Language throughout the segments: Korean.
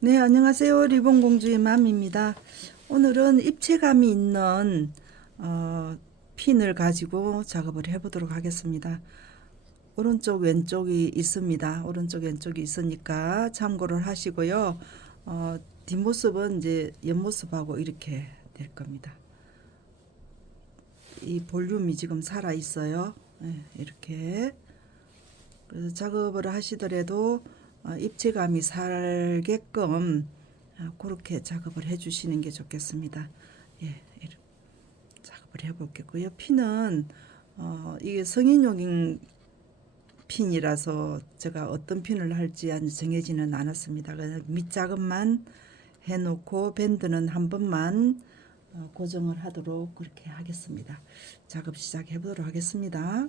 네, 안녕하세요. 리본공주의 맘입니다. 오늘은 입체감이 있는 핀을 가지고 작업을 해보도록 하겠습니다. 오른쪽 왼쪽이 있습니다. 오른쪽 왼쪽이 있으니까 참고를 하시고요. 뒷모습은 이제 옆모습하고 이렇게 될 겁니다. 이 볼륨이 지금 살아 있어요. 네, 이렇게. 그래서 작업을 하시더라도 입체감이 살게끔 그렇게 작업을 해주시는 게 좋겠습니다. 예, 이렇게 작업을 해볼게요. 핀은 이게 성인용 핀이라서 제가 어떤 핀을 할지 아직 정해지는 않았습니다. 그냥 밑작업만 해놓고 밴드는 한 번만 고정을 하도록 그렇게 하겠습니다. 작업 시작해 보도록 하겠습니다.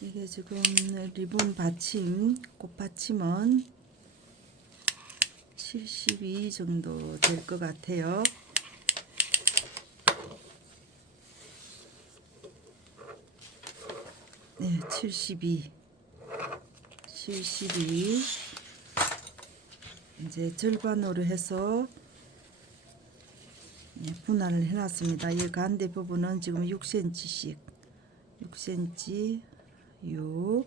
이게 지금 리본 받침, 꽃 받침은 72 정도 될 것 같아요. 네, 72. 이제 절반으로 해서 분할을 해놨습니다. 이 가운데 부분은 지금 6cm씩 6cm 6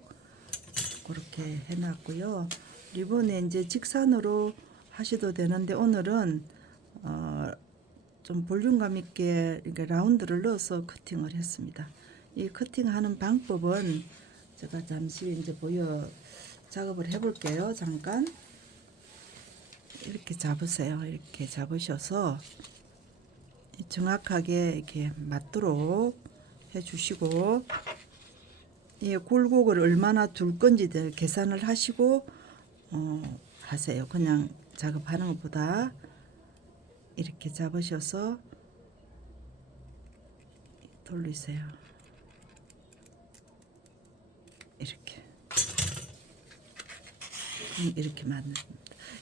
그렇게 해놨고요. 리본에 이제 직선으로 하셔도 되는데 오늘은 좀 볼륨감 있게 이렇게 라운드를 넣어서 커팅을 했습니다. 이 커팅하는 방법은 제가 잠시 이제 작업을 해볼게요. 잠깐 이렇게 잡으세요. 이렇게 잡으셔서 정확하게 이렇게 맞도록 해주시고 이 굴곡을 얼마나 둘 건지 계산을 하시고 하세요. 그냥 작업하는 것보다 이렇게 잡으셔서 돌리세요. 이렇게 맞는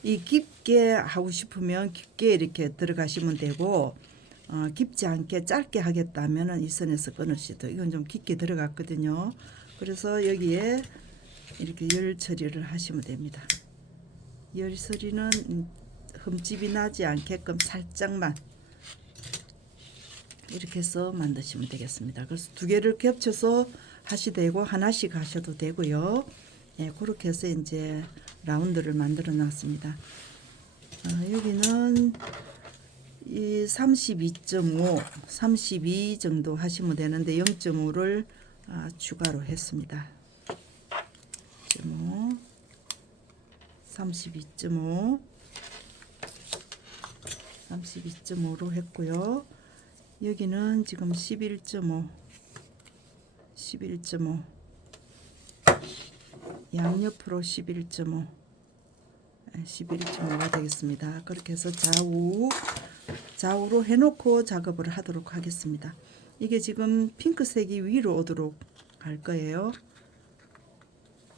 이 깊게 하고 싶으면 깊게 이렇게 들어가시면 되고 깊지 않게 짧게 하겠다면은 이 선에서 끊으시도 이건 좀 깊게 들어갔거든요. 그래서 여기에 이렇게 열 처리를 하시면 됩니다. 열 처리는 흠집이 나지 않게끔 살짝만 이렇게 해서 만드시면 되겠습니다. 그래서 두 개를 겹쳐서 하셔도 되고 하나씩 하셔도 되고요. 예, 그렇게 해서 이제 라운드를 만들어 놨습니다. 여기는 이 32.5, 32 정도 하시면 되는데 0.5를 추가로 했습니다. 32.5, 32.5로 했고요. 여기는 지금 11.5, 11.5, 양옆으로 11.5, 11.5가 되겠습니다. 그렇게 해서 좌우로 해놓고 작업을 하도록 하겠습니다. 이게 지금 핑크색이 위로 오도록 할 거예요.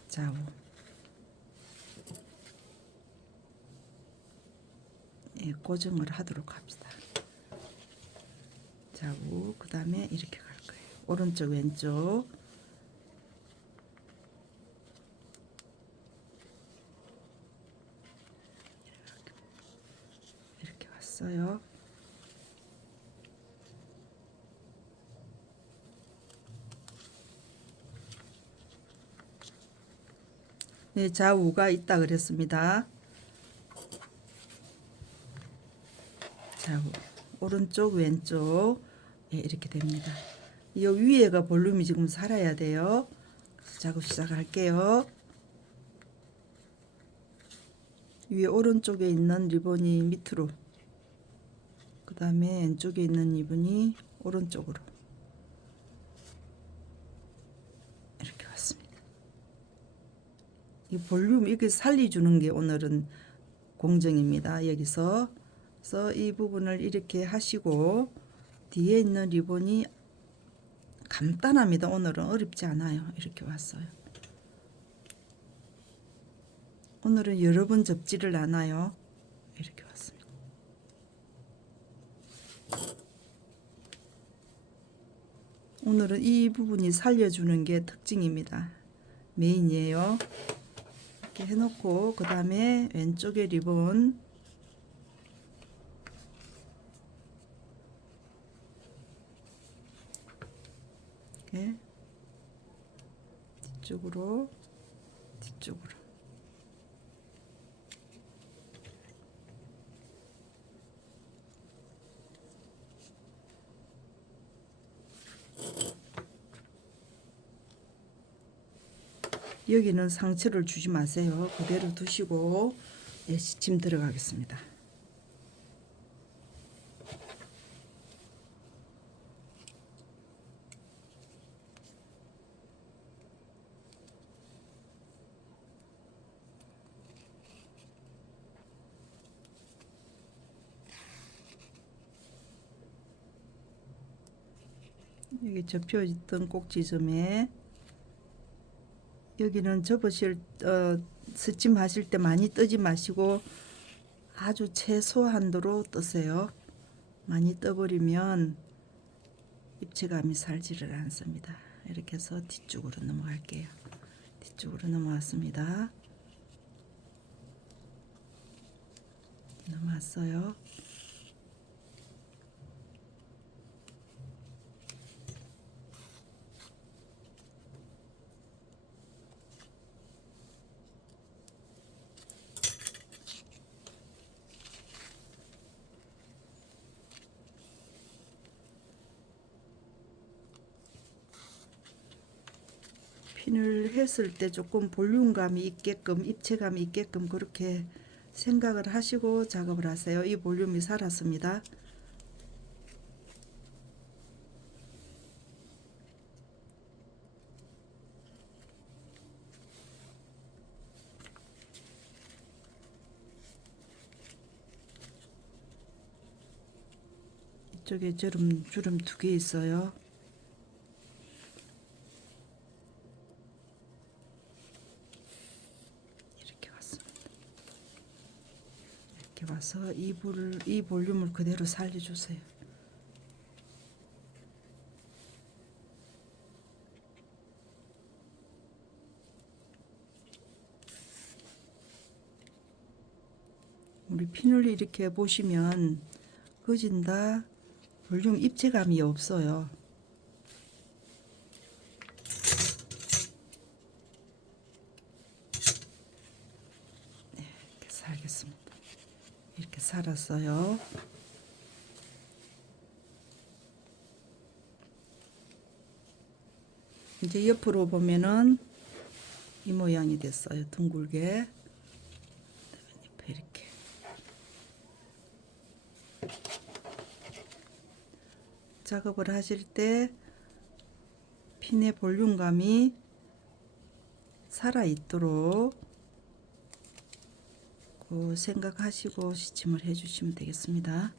좌우. 예, 고정을 하도록 합시다. 좌우, 그 다음에 이렇게 갈 거예요. 오른쪽, 왼쪽. 이렇게 왔어요. 네, 좌우가 있다 그랬습니다. 좌우, 오른쪽, 왼쪽. 예, 이렇게 됩니다. 이 위에가 볼륨이 지금 살아야 돼요. 작업 시작할게요. 위에 오른쪽에 있는 리본이 밑으로, 그 다음에 왼쪽에 있는 리본이 오른쪽으로 이렇게 왔습니다. 이 볼륨 이렇게 살려주는 게 오늘은 공정입니다. 여기서 그래서 이 부분을 이렇게 하시고 뒤에 있는 리본이 간단합니다. 오늘은 어렵지 않아요. 이렇게 왔어요. 오늘은 여러 번 접지를 않아요. 이렇게 왔습니다. 오늘은 이 부분이 살려주는 게 특징입니다. 메인이에요. 이렇게 해놓고 그 다음에 왼쪽에 리본 이렇게 뒤쪽으로 여기는 상처를 주지 마세요. 그대로 두시고 지침 들어가겠습니다. 여기 접혀있던 꼭지점에 여기는 접으실 스침 하실 때 많이 뜨지 마시고 아주 최소한도로 뜨세요. 많이 떠버리면 입체감이 살지를 않습니다. 이렇게 해서 뒤쪽으로 넘어갈게요. 뒤쪽으로 넘어왔습니다. 넘어왔어요. 핀을 했을 때 조금 볼륨감이 있게끔 입체감이 있게끔 그렇게 생각을 하시고 작업을 하세요. 이 볼륨이 살았습니다. 이쪽에 주름 2개 있어요. 이렇게 와서 이 볼륨을 그대로 살려주세요. 우리 핀을 이렇게 보시면 꺼진다 볼륨 입체감이 없어요. 네, 이렇게 살겠습니다. 이렇게 살았어요. 이제 옆으로 보면은 이 모양이 됐어요. 둥글게 이렇게 작업을 하실 때 핀의 볼륨감이 살아 있도록 그 생각하시고 시침을 해주시면 되겠습니다.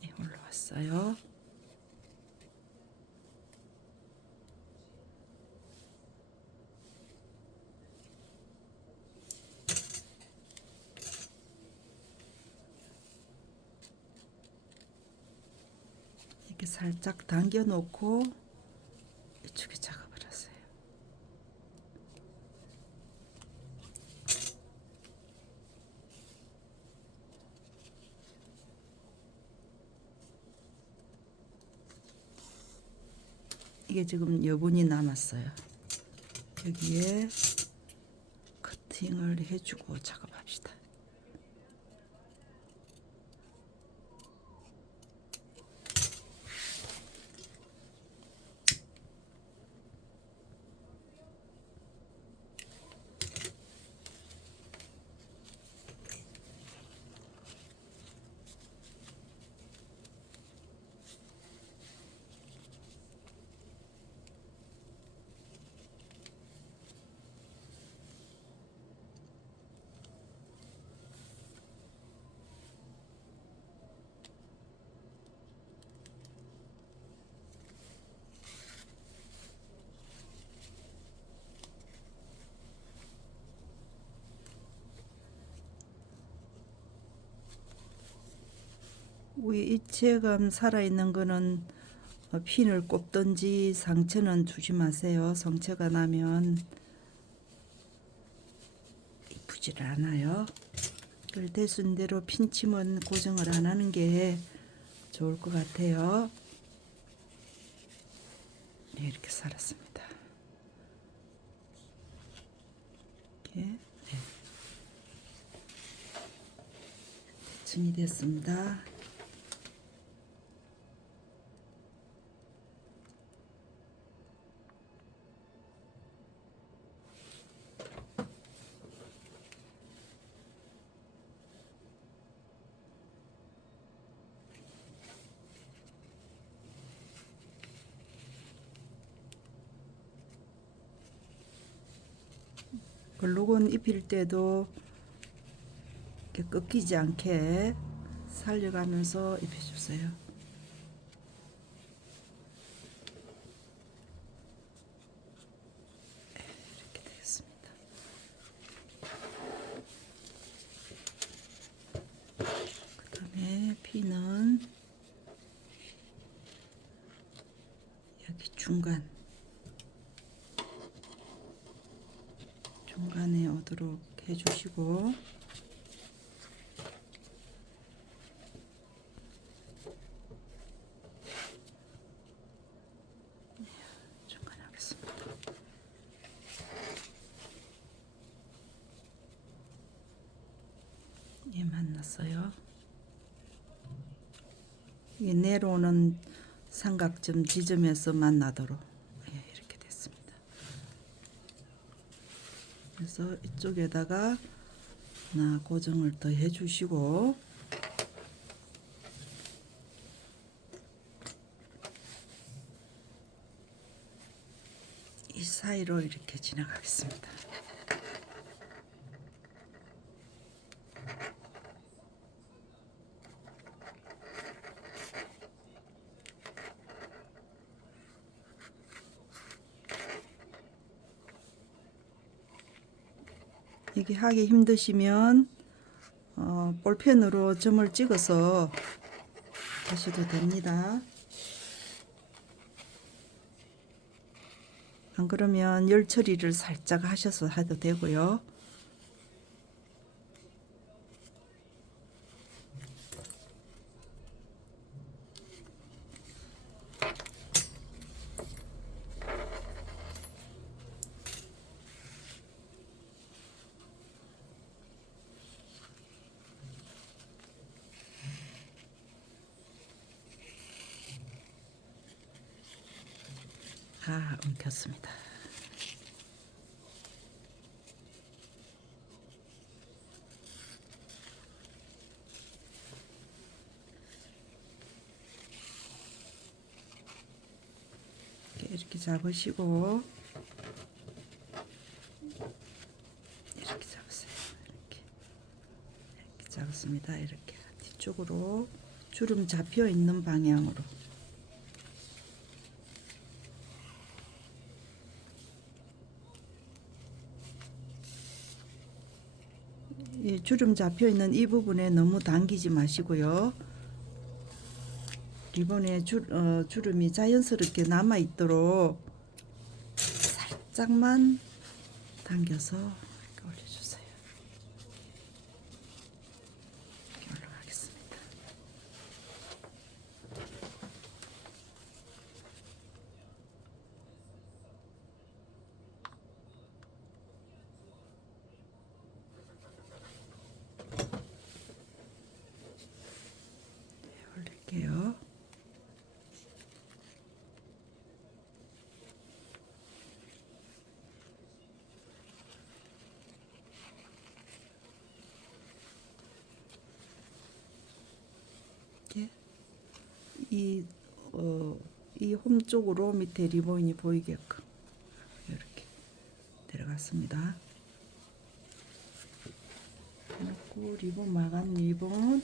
네, 올라왔어요. 이렇게 살짝 당겨 놓고 이쪽에 작업을 하세요. 이게 지금 여분이 남았어요. 여기에 커팅을 해주고 작업합시다. 이체감 살아있는 거는 핀을 꼽든지 상처는 주지 마세요. 상처가 나면 이쁘질 않아요. 그걸 대순 대로 핀침은 고정을 안 하는 게 좋을 것 같아요. 네, 이렇게 살았습니다. 이렇게 네. 대충이 됐습니다. 글루건 입힐 때도 이렇게 꺾이지 않게 살려가면서 입혀주세요. 이렇게 되겠습니다. 그 다음에 핀은 여기 중간에 오도록 해주시고, 중간에 하겠습니다. 예, 만났어요. 이게 내려오는 삼각점 지점에서 만나도록 이렇게 됐습니다. 그래서 이쪽에다가 하나 고정을 더 해주시고, 이 사이로 이렇게 지나가겠습니다. 이게 하기 힘드시면 볼펜으로 점을 찍어서 하셔도 됩니다. 안 그러면 열 처리를 살짝 하셔서 해도 되고요. 엉켰습니다. 이렇게 잡으시고, 이렇게 잡으세요. 이렇게 잡았습니다. 이렇게 뒤쪽으로 주름 잡혀 있는 방향으로. 이 주름 잡혀 있는 이 부분에 너무 당기지 마시고요. 리본에 주름이 자연스럽게 남아 있도록 살짝만 당겨서 이렇게 올려주세요. 이렇게 올라가겠습니다. 네, 올릴게요. 이 홈 쪽으로 밑에 리본이 보이게끔 이렇게 들어갔습니다. 그리고 리본 마감 리본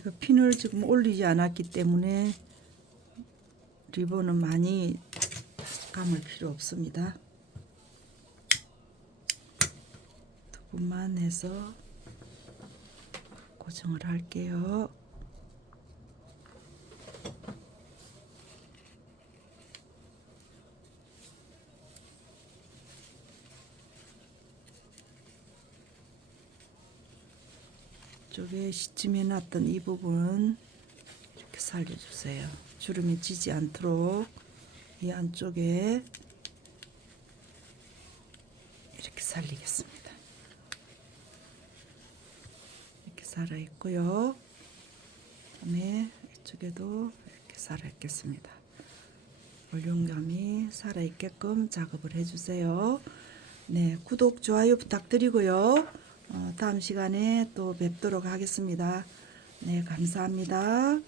이거 핀을 지금 올리지 않았기 때문에 리본은 많이 감을 필요 없습니다. 두 분만 해서 고정을 할게요. 쪽에 시침해 놨던 이 부분 이렇게 살려주세요. 주름이 지지 않도록 이 안쪽에 이렇게 살리겠습니다. 이렇게 살아 있고요. 그다음에 이쪽에도 이렇게 살아 있겠습니다. 볼륨감이 살아 있게끔 작업을 해주세요. 네, 구독, 좋아요 부탁드리고요. 다음 시간에 또 뵙도록 하겠습니다. 네, 감사합니다.